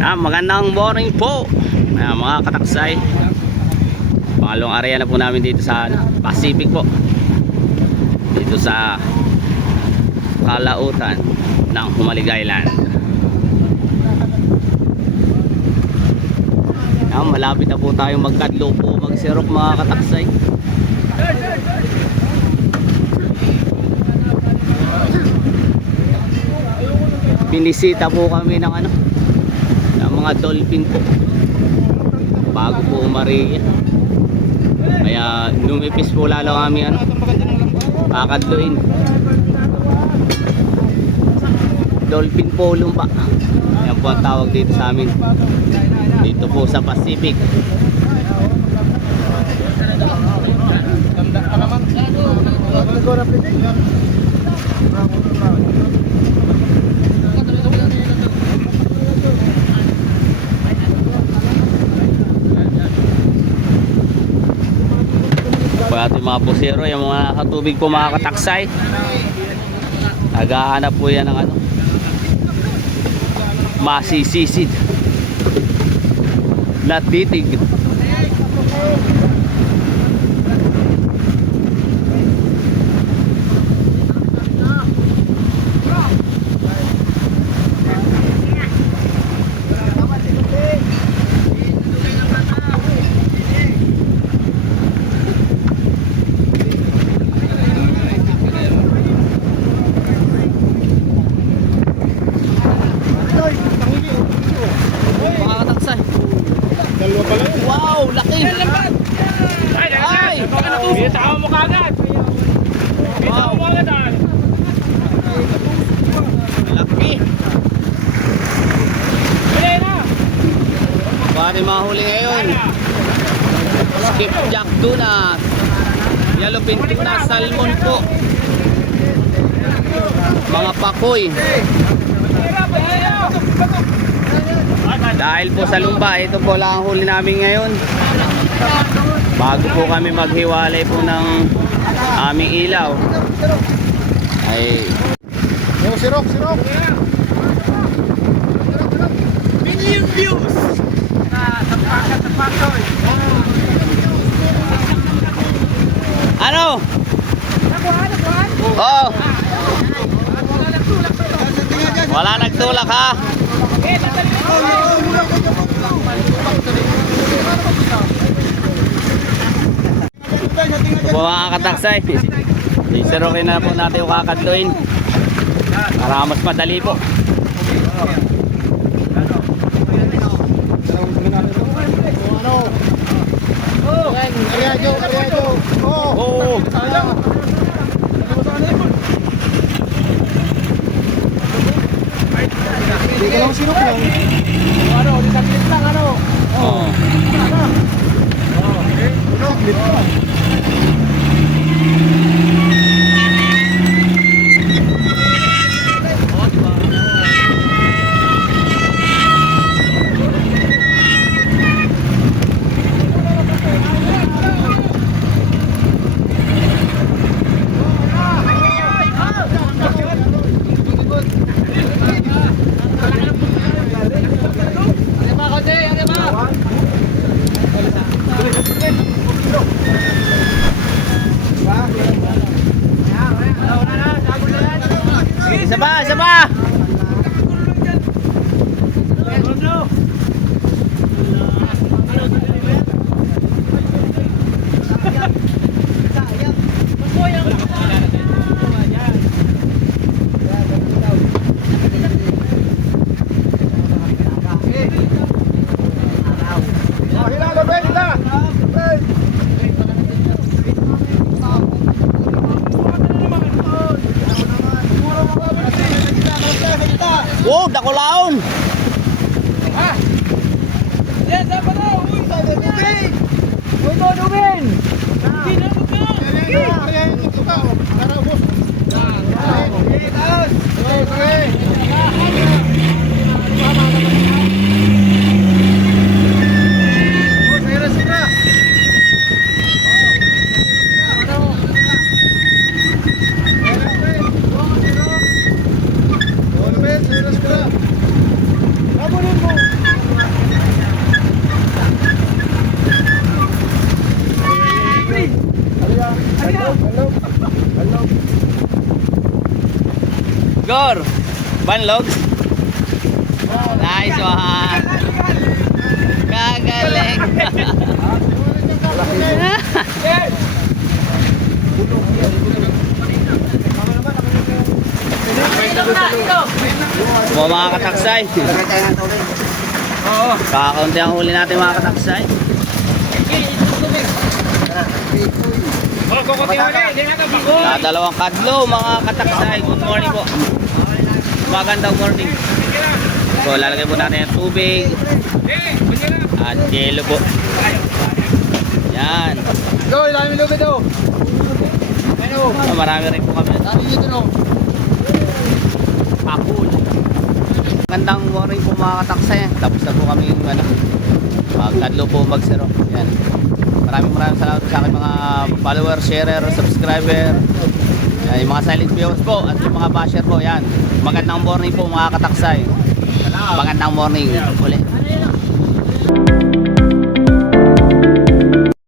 Magandang morning po mga kataksay. Pangalawang area na po namin dito sa Pacific po, dito sa kalautan ng Humalig Island. Malapit na po tayong magkadlo po, magsirok mga kataksay. Binisita po kami ng mga dolphin po bago po Maria, kaya numipis po lalo kami kakadluin. Dolphin po lumpa, yan po ang tawag dito sa amin, dito po sa Pacific. Ating mga pusero, yung mga nakatubig po mga kataksay, naghahanap po yan ng masisisid na titig. Wow, laki! Ay! Bitaw mo kagad! Bitaw mo kagad! Laki! Huli na! Pwede mahuli ngayon. Skipjack tuna, yellowfin tuna, salmon po, mga pakoy. Dahil po sa lumba, ito po lang ang huli namin ngayon. Bago po kami maghiwalay po ng aming ilaw, ay sirok! Million views! ano? Oh, wala nagtulak ha. Po mga kataksay, isirokin na po natin yung kakadluin para mas madali po. Hindi ka lang sirok lang. Saglit lang saglit lang. Isa pa! Wow, dakulaon! Yes, apa na? Uy, Dumin! Hindi na mo ka! Kamunin mo. Gor. Banlogs. Nice one. Kagaling. Mga kataksay. Oo. Kakaunti ang huli natin mga kataksay. Oh, kukuti ulit. Hindi nga ito, bako. Dalawang kadlo mga kataksay. Good morning po. Magandang morning. So lalagay po natin yung tubig at yelo po. Yan. Go, ilalim yung lubid, oh. So, marami rin po kami. Dami dito, no. Pakul. Magandang morning po mga kataksay. Tapos na po kami yung magkadlo po magsero. Yan. Maraming salamat sa aking mga followers, sharer, subscriber. Yan, yung mga silent viewers po at yung mga basher po. Yan. Magandang morning po mga kataksay. Magandang morning ulit.